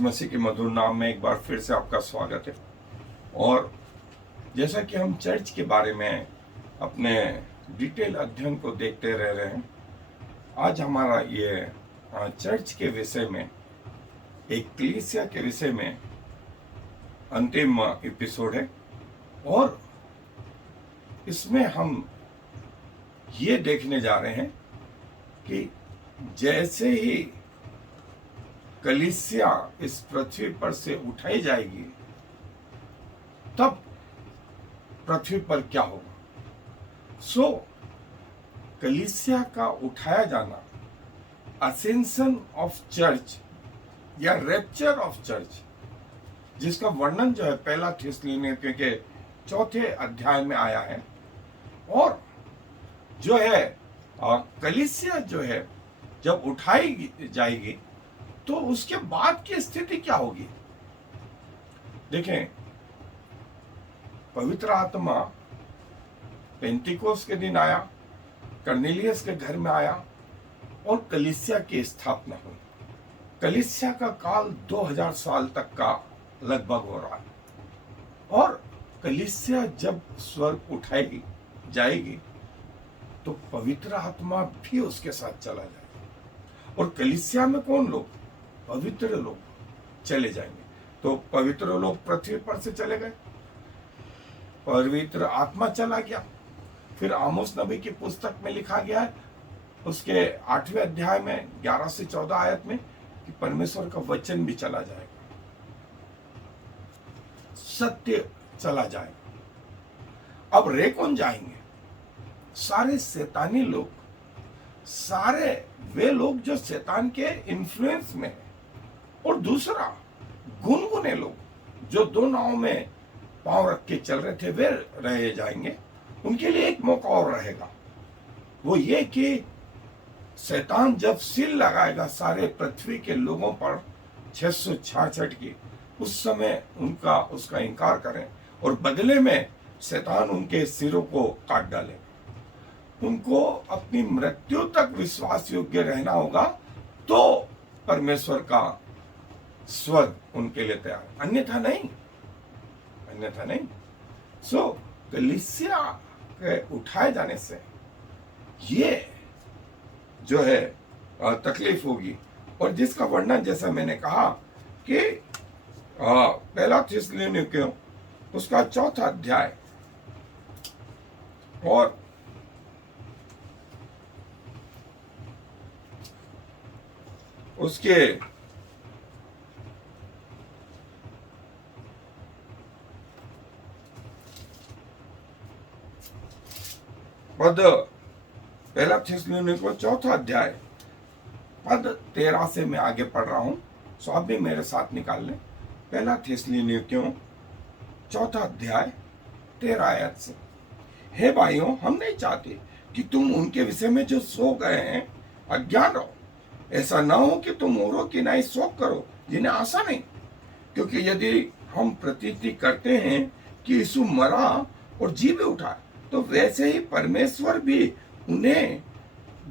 यीशु मसीह के मधुर नाम में एक बार फिर से आपका स्वागत है। और जैसा कि हम चर्च के बारे में अपने डिटेल अध्ययन को देखते रह रहे हैं, आज हमारा ये चर्च के विषय में, एक कलीसिया के विषय में अंतिम एपिसोड है। और इसमें हम ये देखने जा रहे हैं कि जैसे ही कलीसिया इस पृथ्वी पर से उठाई जाएगी, तब पृथ्वी पर क्या होगा। कलीसिया का उठाया जाना, असेंशन ऑफ चर्च या रैप्चर ऑफ चर्च, जिसका वर्णन जो है पहला थिस्सलुनीकियों के 4 अध्याय में आया है। और जो है कलीसिया जो है जब उठाई जाएगी तो उसके बाद की स्थिति क्या होगी। देखें, पवित्र आत्मा पेंटिकोस के दिन आया, कर्नेलियस के घर में आया और कलीसिया की स्थापना हुई। कलीसिया का काल 2000 साल तक का लगभग हो रहा है। और कलीसिया जब स्वर्ग उठाई जाएगी तो पवित्र आत्मा भी उसके साथ चला जाएगा। और कलीसिया में कौन लोग? पवित्र लोग चले जाएंगे। तो पवित्र लोग पृथ्वी पर से चले गए, पवित्र आत्मा चला गया। फिर आमोस नबी की पुस्तक में लिखा गया है, उसके 8वें अध्याय में 11 से 14 आयत में, कि परमेश्वर का वचन भी चला जाएगा, सत्य चला जाएगा। अब रे कौन जाएंगे? सारे शैतानी लोग, सारे वे लोग जो शैतान के इन्फ्लुएंस में है। और दूसरा, गुनगुने लोग जो 2 नाव में पांव रख के चल रहे थे, वे रह जाएंगे। उनके लिए एक मौका और रहेगा, वो ये कि शैतान जब सील लगाएगा सारे पृथ्वी के लोगों पर 666 की, उस समय उसका इनकार करें और बदले में शैतान उनके सिरों को काट डाले। उनको अपनी मृत्यु तक विश्वास योग्य रहना होगा, तो परमेश्वर का स्वर्ग उनके लिए तैयार, अन्यथा नहीं। कलीसिया के उठाए जाने से ये जो है तकलीफ होगी। और जिसका वर्णन, जैसा मैंने कहा कि पहला थिस्सलुनीकियों उसका 4 अध्याय और उसके 13 से मैं आगे पढ़ रहा हूं, सो आप भी मेरे साथ निकाल लें। पहला थिस्सलुनीकियों 4 अध्याय 13 आयत से, हे भाइयों, हम नहीं चाहते कि तुम उनके विषय में जो सो गए हैं अज्ञान रहो। ऐसा ना हो कि तुम औरों की नहीं शोक करो जिन्हें आशा नहीं। क्योंकि यदि हम प्रतीति करते हैं कि यीशु मरा और जी भी उठा, तो वैसे ही परमेश्वर भी उन्हें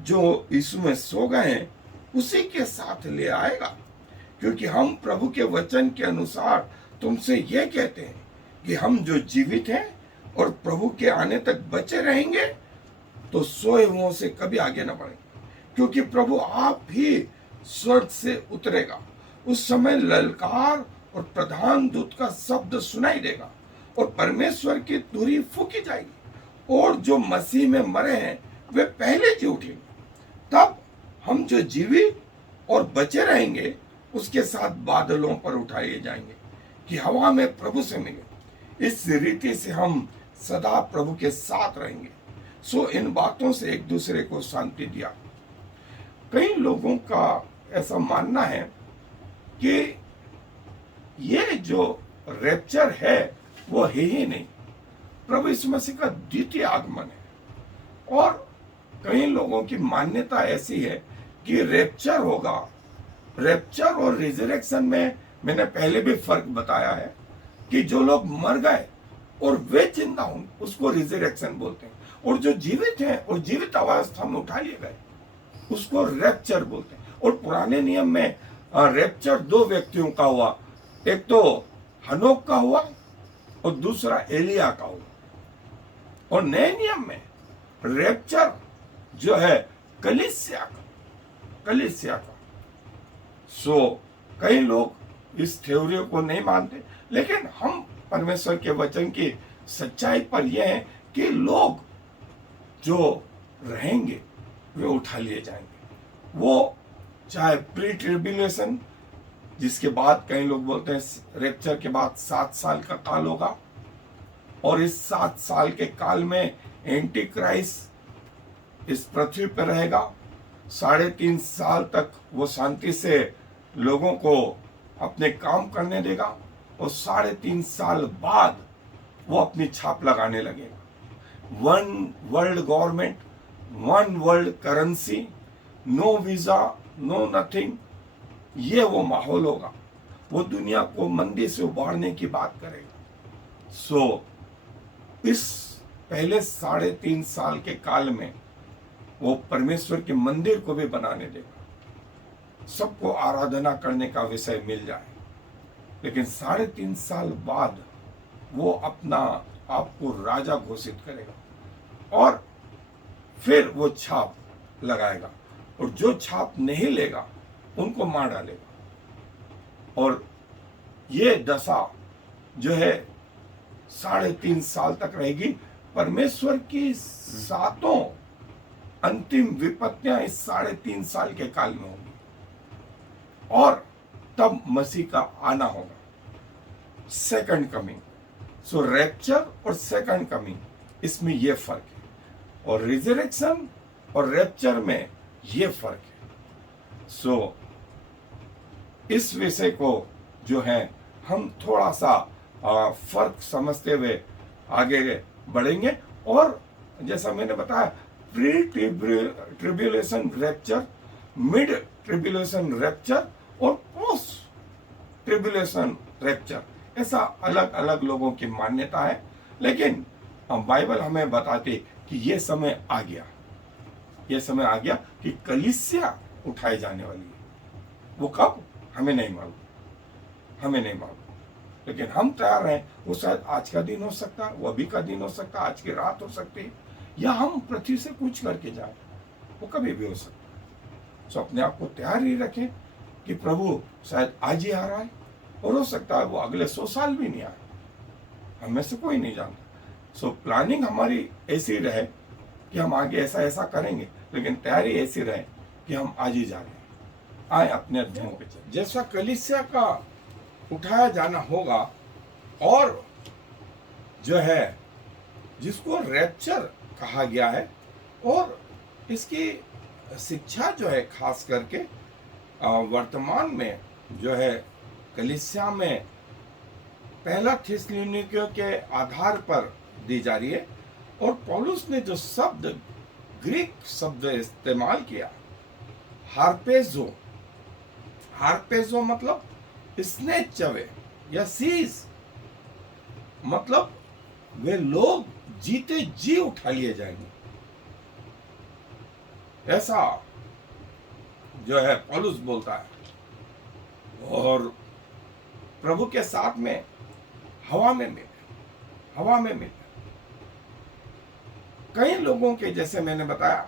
जो यीशु में सो गए हैं उसी के साथ ले आएगा। क्योंकि हम प्रभु के वचन के अनुसार तुमसे यह कहते हैं कि हम जो जीवित हैं और प्रभु के आने तक बचे रहेंगे, तो सोए हुओं से कभी आगे न बढ़ेंगे। क्योंकि प्रभु आप ही स्वर्ग से उतरेगा। उस समय ललकार और प्रधान दूत का शब्द सुनाई देगा और परमेश्वर की तुरही फूकी जाएगी, और जो मसीह में मरे हैं वे पहले जी उठेंगे। तब हम जो जीवित और बचे रहेंगे उसके साथ बादलों पर उठाए जाएंगे कि हवा में प्रभु से मिले। इस रीति से हम सदा प्रभु के साथ रहेंगे। इन बातों से एक दूसरे को शांति दिया। कई लोगों का ऐसा मानना है कि ये जो रैप्चर है वो है ही नहीं, प्रभु यीशु मसीह का द्वितीय आगमन है। और कई लोगों की मान्यता ऐसी है कि रैप्चर होगा। रैप्चर और रिजरेक्शन में मैंने पहले भी फर्क बताया है कि जो लोग मर गए और वे जिंदा होंगे उसको रिजरेक्शन बोलते हैं, और जो जीवित हैं और जीवित अवस्था में उठा लिए गए उसको रैप्चर बोलते हैं। और पुराने नियम में रैप्चर दो व्यक्तियों का हुआ, एक तो हनोक का हुआ और दूसरा एलिया का हुआ। और नए नियम में रैप्चर जो है कलीसिया का। सो कई लोग इस थ्योरी को नहीं मानते, लेकिन हम परमेश्वर के वचन की सच्चाई पर यह है कि लोग जो रहेंगे वे उठा लिए जाएंगे। वो चाहे प्री ट्रिब्यूलेशन, जिसके बाद कई लोग बोलते हैं रैप्चर के बाद 7 साल का काल होगा, और इस 7 साल के काल में एंटी क्राइस्ट इस पृथ्वी पर रहेगा। 3.5 साल तक वो शांति से लोगों को अपने काम करने देगा, और 3.5 साल बाद वो अपनी छाप लगाने लगेगा। 1 world government, 1 world currency, no visa, no nothing, ये वो माहौल होगा। वो दुनिया को मंदी से उबारने की बात करेगा। सो इस पहले 3.5 साल के काल में वो परमेश्वर के मंदिर को भी बनाने देगा, सबको आराधना करने का विषय मिल जाए। लेकिन 3.5 साल बाद वो अपना आपको राजा घोषित करेगा, और फिर वो छाप लगाएगा, और जो छाप नहीं लेगा उनको मार डालेगा। और ये दशा जो है 3.5 साल तक रहेगी। परमेश्वर की 7 अंतिम विपत्तियां इस 3.5 साल के काल में होंगी, और तब मसीह का आना होगा, सेकंड कमिंग। सो रैप्चर और सेकंड कमिंग, इसमें यह फर्क है, और रिजरेक्शन और रैप्चर में यह फर्क है। सो इस विषय को जो है हम थोड़ा सा फर्क समझते हुए आगे बढ़ेंगे। और जैसा मैंने बताया, pre tribulation rapture, mid tribulation rapture और पोस्ट ट्रिब्यूलेशन रैप्चर, ऐसा अलग अलग लोगों की मान्यता है। लेकिन बाइबल हमें बताती कि ये समय आ गया, ये समय आ गया कि कलीसिया उठाई जाने वाली है। वो कब, हमें नहीं मालूम, लेकिन हम तैयार हैं। वो शायद आज का दिन हो सकता है, वो अभी का दिन हो सकता है, आज की रात हो सकती है, या हम पृथ्वी से कुछ करके जाए, वो कभी भी हो सकता है। सो अपने आप को तैयार ही रखें कि प्रभु शायद आज ही आ रहा है, और हो सकता है वो अगले 100 साल भी नहीं आए, हमें से कोई नहीं जानता। सो प्लानिंग हमारी ऐसी रहे कि हम आगे ऐसा ऐसा करेंगे, लेकिन तैयारी ऐसी रहे कि हम आज ही जा रहे हैं। आए अपने अध्ययन पे चले। जैसा कलीसिया का उठाया जाना होगा, और जो है जिसको रैप्चर कहा गया है, और इसकी शिक्षा जो है खास करके वर्तमान में जो है कलीसिया में पहला थिस्सलुनीकियों के आधार पर दी जा रही है। और पौलुस ने जो शब्द, ग्रीक शब्द इस्तेमाल किया, हार्पेजो मतलब स्नेचवे या सीज, मतलब वे लोग जीते जी उठा लिए जाएंगे, ऐसा जो है पौलुस बोलता है। और प्रभु के साथ में हवा में मिले। कई लोगों के, जैसे मैंने बताया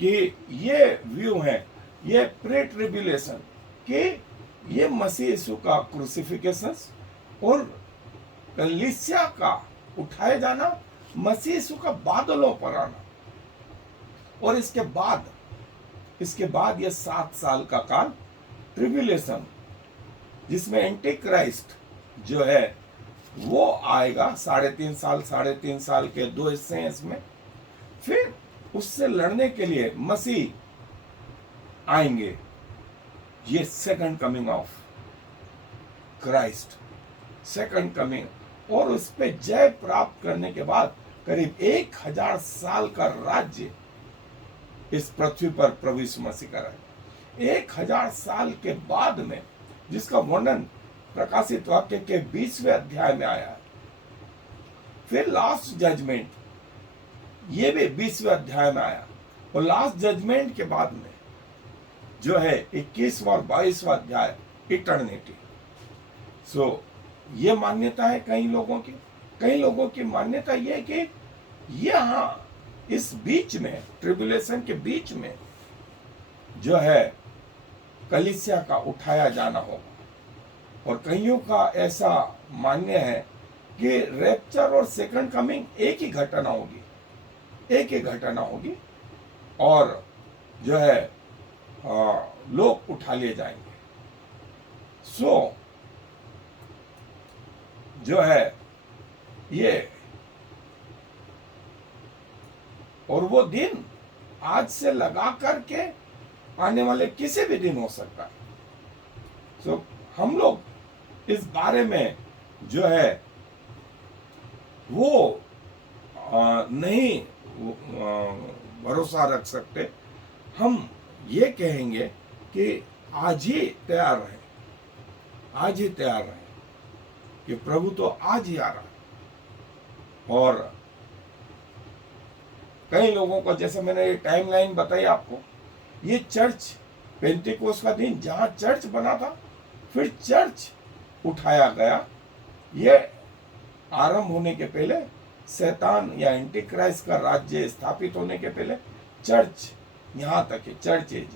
कि ये व्यू है, ये प्री ट्रिब्यूलेशन, कि ये मसीह यीशु का क्रूसिफिकेशन और कलीसिया का उठाए जाना, मसीह यीशु का बादलों पर आना, और इसके बाद ये 7 साल का काल ट्रिब्यूलेशन, जिसमें एंटी क्राइस्ट जो है वो आएगा। 3.5 साल के 2 हिस्से हैं इसमें। फिर उससे लड़ने के लिए मसीह आएंगे, ये second coming of Christ, second coming. और उस पे जय प्राप्त करने के बाद करीब 1000 साल का राज्य इस पृथ्वी पर प्रभु यीशु मसीह का रहेगा। 1000 साल के बाद में, जिसका वर्णन प्रकाशित वाक्य के 20वें अध्याय में आया है। फिर लास्ट जजमेंट, ये भी 20वें अध्याय में आया। और लास्ट जजमेंट के बाद में जो है 21वां और 22वां अध्याय, इटर्निटी। सो ये मान्यता है कई लोगों की। कई लोगों की मान्यता ये है कि यहाँ इस बीच में, ट्रिबुलेशन के बीच में जो है कलीसिया का उठाया जाना होगा। और कईयों का ऐसा मान्य है कि रैप्चर और सेकंड कमिंग एक ही घटना होगी, एक ही घटना होगी, और जो है लोग उठा लिए जाएंगे। सो जो है ये, और वो दिन आज से लगा करके आने वाले किसी भी दिन हो सकता है। सो हम लोग इस बारे में जो है वो नहीं भरोसा रख सकते। हम ये कहेंगे कि आज ही तैयार रहे, आज ही तैयार रहे, कि प्रभु तो आज ही आ रहा है। और कई लोगों को, जैसे मैंने ये टाइमलाइन बताई आपको, ये चर्च पेंटिकोस का दिन जहां चर्च बना था, फिर चर्च उठाया गया, ये आरंभ होने के पहले, शैतान या एंटी क्राइस्ट का राज्य स्थापित होने के पहले चर्च यहां तक है, चर्च एज।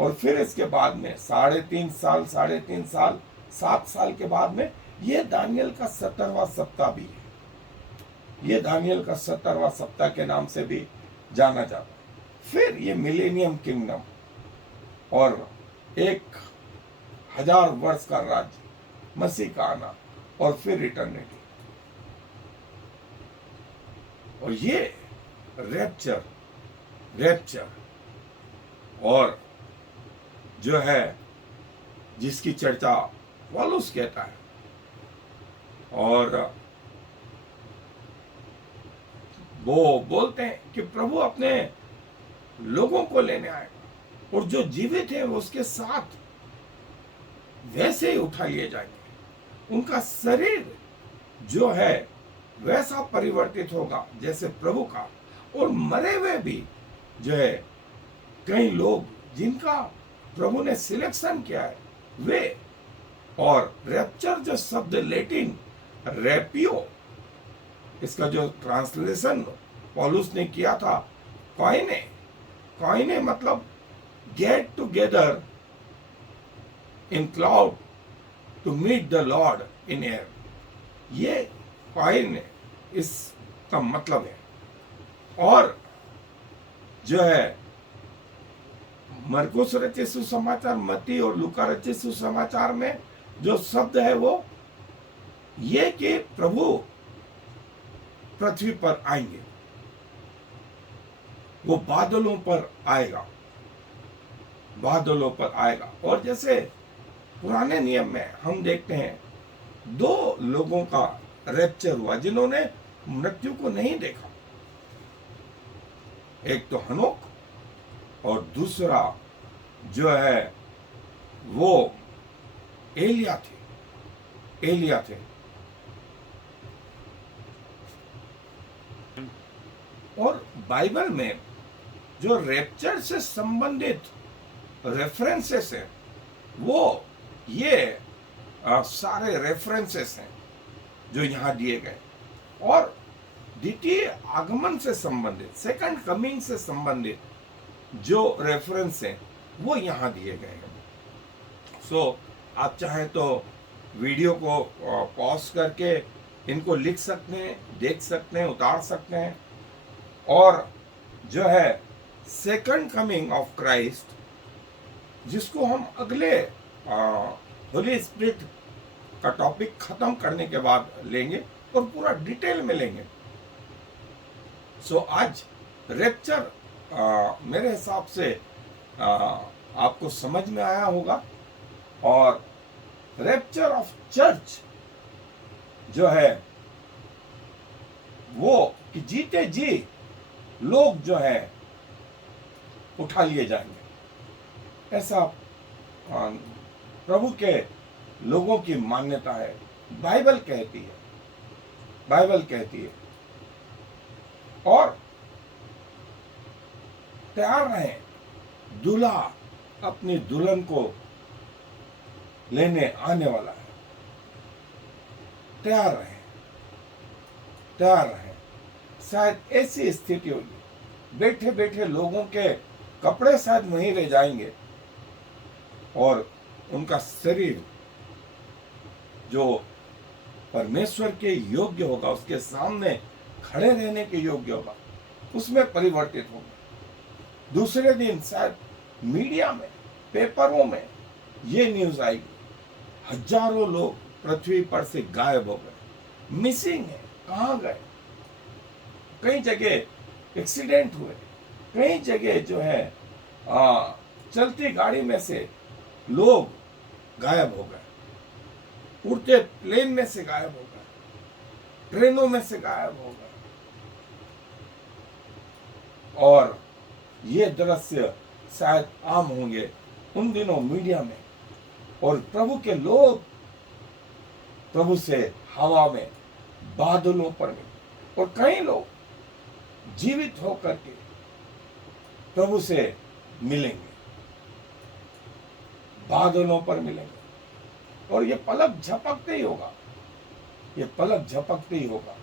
और फिर इसके बाद में 3.5 साल 7 साल के बाद में ये दानियल का 70वां सप्ताह भी है। ये दानियल का 70वां सप्ताह के नाम से भी जाना जाता है। फिर ये मिलेनियम किंगडम और 1000 वर्ष का राज्य, मसीह का आना, और फिर इटर्निटी। और ये रैप्चर और जो है जिसकी चर्चा पौलुस कहता है, और वो बोलते हैं कि प्रभु अपने लोगों को लेने आएगा, और जो जीवित है वो उसके साथ वैसे ही उठा लिए जाएंगे। उनका शरीर जो है वैसा परिवर्तित होगा जैसे प्रभु का। और मरे हुए भी जो है, कई लोग जिनका प्रभु ने सिलेक्शन किया है वे, और रैप्चर जो शब्द लैटिन रैपियो, इसका जो ट्रांसलेशन पौलुस ने किया था कॉइने मतलब get together in cloud to meet the lord in air. ये कॉइन इसका मतलब है। और जो है मरकुस रचित सुसमाचार, मत्ती और लूका रचित सुसमाचार में जो शब्द है वो ये कि प्रभु पृथ्वी पर आएंगे, वो बादलों पर आएगा, बादलों पर आएगा। और जैसे पुराने नियम में हम देखते हैं 2 लोगों का रैप्चर हुआ जिन्होंने मृत्यु को नहीं देखा, एक तो हनोक और दूसरा जो है वो एलिया थे। और बाइबल में जो रैप्चर से संबंधित रेफरेंसेस हैं वो ये सारे रेफरेंसेस हैं जो यहाँ दिए गए। और द्वितीय आगमन से संबंधित, सेकंड कमिंग से संबंधित जो रेफरेंस हैं वो यहाँ दिए गए हैं। सो आप चाहें तो वीडियो को पॉज करके इनको लिख सकते हैं, देख सकते हैं, उतार सकते हैं। और जो है सेकंड कमिंग ऑफ क्राइस्ट, जिसको हम अगले होली स्पिरिट का टॉपिक खत्म करने के बाद लेंगे और पूरा डिटेल में लेंगे। सो आज रैप्चर मेरे हिसाब से आपको समझ में आया होगा। और रैप्चर ऑफ चर्च जो है वो कि जीते जी लोग जो है उठा लिए जाएंगे, ऐसा प्रभु के लोगों की मान्यता है। बाइबल कहती है। और तैयार रहें, दूल्हा अपनी दुल्हन को लेने आने वाला है। तैयार रहे, तैयार रहे। शायद ऐसी स्थिति होगी, बैठे बैठे लोगों के कपड़े शायद वहीं रह जाएंगे और उनका शरीर जो परमेश्वर के योग्य होगा, उसके सामने खड़े रहने के योग्य होगा, उसमें परिवर्तित होगा। दूसरे दिन शायद मीडिया में, पेपरों में ये न्यूज आएगी, हजारों लोग पृथ्वी पर से गायब हो गए, मिसिंग है, कहाँ गए। कई जगह एक्सीडेंट हुए, कई जगह जो है चलती गाड़ी में से लोग गायब हो गए, उड़ते प्लेन में से गायब हो गए, ट्रेनों में से गायब हो गए। और ये दृश्य शायद आम होंगे उन दिनों मीडिया में, और प्रभु के लोग प्रभु से हवा में, बादलों पर में, और कई लोग जीवित होकर के प्रभु से मिलेंगे, बादलों पर मिलेंगे। और ये पलक झपकते ही होगा, ये पलक झपकते ही होगा।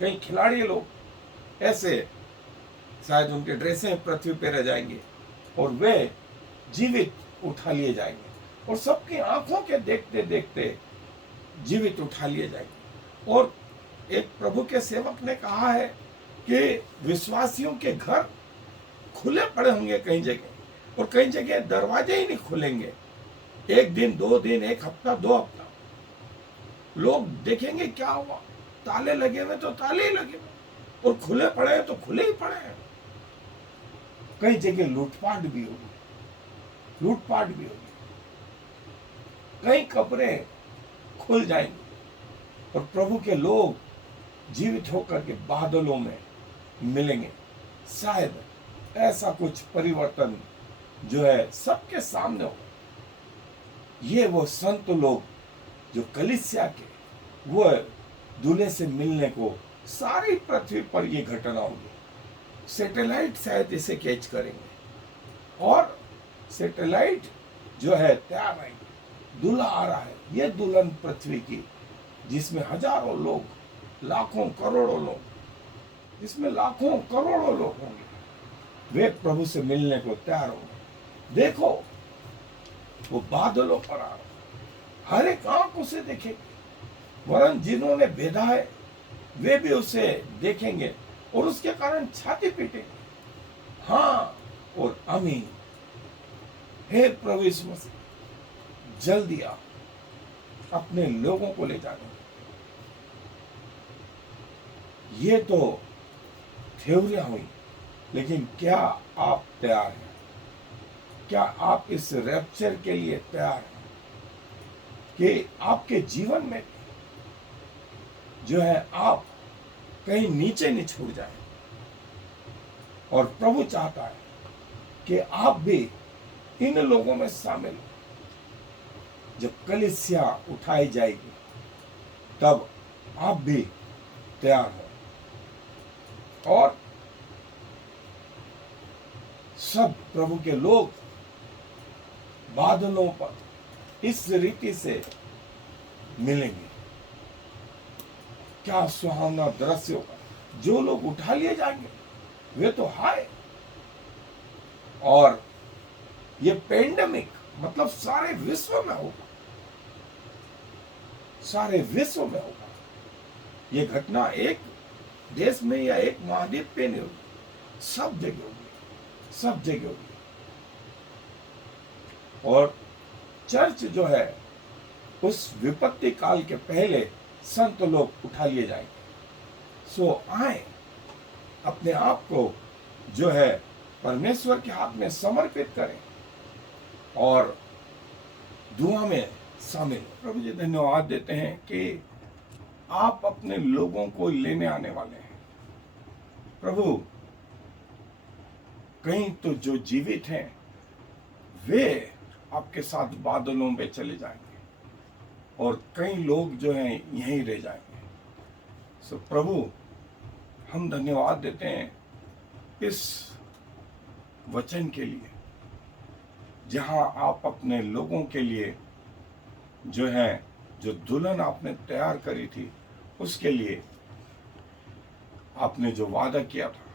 कई खिलाड़ी लोग ऐसे शायद उनके ड्रेसें पृथ्वी पे रह जाएंगे और वे जीवित उठा लिए जाएंगे, और सबकी आंखों के देखते देखते जीवित उठा लिए जाएंगे। और एक प्रभु के सेवक ने कहा है कि विश्वासियों के घर खुले पड़े होंगे कई जगह, और कई जगह दरवाजे ही नहीं खुलेंगे। एक दिन, 2 दिन, 1 हफ्ता, 2 हफ्ता लोग देखेंगे क्या हुआ, ताले लगे हुए तो ताले ही लगे हुए, और खुले पड़े हैं तो खुले ही पड़े हैं। कई जगह लूटपाट भी होगी, लूटपाट भी होगी। कई कब्रें खुल जाएंगी और प्रभु के लोग जीवित होकर के बादलों में मिलेंगे। शायद ऐसा कुछ परिवर्तन जो है सबके सामने होगा। ये वो संत लोग जो कलीसिया के, वो दूल्हे से मिलने को सारी पृथ्वी पर ये घटना होगी। सैटेलाइट शायद इसे कैच करेंगे और सैटेलाइट जो है तैयार रहेंगे। दूल्हा आ रहा है, ये दुल्हन पृथ्वी की, जिसमें हजारों लोग, लाखों करोड़ों लोग, जिसमें लाखों करोड़ों लोग होंगे, वे प्रभु से मिलने को तैयार होंगे। देखो वो बादलों पर आ रहा, हर एक आंख उसे देखेगी, वरन जिन्होंने भेदा है वे भी उसे देखेंगे और उसके कारण छाती पीटेंगे, हाँ और आमीन। हे प्रभु यीशु मसीह, जल्दी आ अपने लोगों को ले जाने। ये तो थ्योरियां हुई, लेकिन क्या आप तैयार हैं? क्या आप इस रैप्चर के लिए तैयार हैं कि आपके जीवन में जो है आप कहीं नीचे नहीं छूट जाए? और प्रभु चाहता है कि आप भी इन लोगों में शामिल हो। जब कलीसिया उठाई जाएगी तब आप भी तैयार हो और सब प्रभु के लोग बादलों पर इस रीति से मिलेंगे। क्या सुहावना दृश्य होगा। जो लोग उठा लिए जाएंगे वे तो हाय। और ये पेंडेमिक मतलब सारे विश्व में होगा, सारे विश्व में होगा। ये घटना एक देश में या एक महाद्वीप पे नहीं होगी, सब जगह होगी, सब जगह होगी। और चर्च जो है उस विपत्ति काल के पहले संत लोग उठा लिए जाएंगे। सो आए, अपने आप को जो है परमेश्वर के हाथ में समर्पित करें और दुआ में शामिल। प्रभु जी धन्यवाद देते हैं कि आप अपने लोगों को लेने आने वाले हैं। प्रभु कहीं तो जो जीवित हैं वे आपके साथ बादलों में चले जाएंगे और कई लोग जो हैं यहीं रह जाएंगे। सो प्रभु हम धन्यवाद देते हैं इस वचन के लिए जहां आप अपने लोगों के लिए जो है, जो दुल्हन आपने तैयार करी थी, उसके लिए आपने जो वादा किया था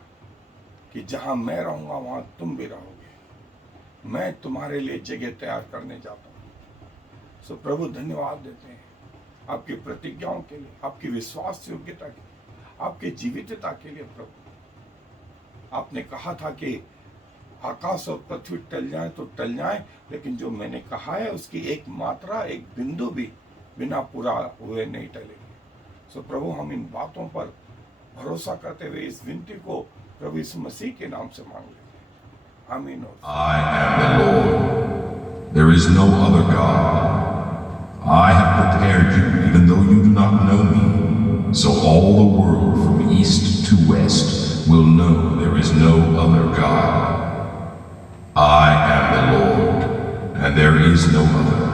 कि जहां मैं रहूंगा वहां तुम भी रहोगे, मैं तुम्हारे लिए जगह तैयार करने जाता हूं। सो प्रभु धन्यवाद देते हैं आपकी प्रतिज्ञाओं के लिए, आपकी विश्वास योग्यता के लिए, आपकी जीवितता के लिए। प्रभु आपने कहा था कि आकाश और पृथ्वी टल जाए तो टल जाए, लेकिन जो मैंने कहा है उसकी एक मात्रा, एक बिंदु भी बिना पूरा हुए नहीं टलेगी। सो प्रभु हम इन बातों पर भरोसा करते हुए इस विनती को प्रभु यीशु मसीह के नाम से मांग लेते हैं। आमीन। I am the Lord. There is no other God. I have prepared you even though you do not know me, so all the world from east to west will know there is no other God. I am the Lord, and there is no other.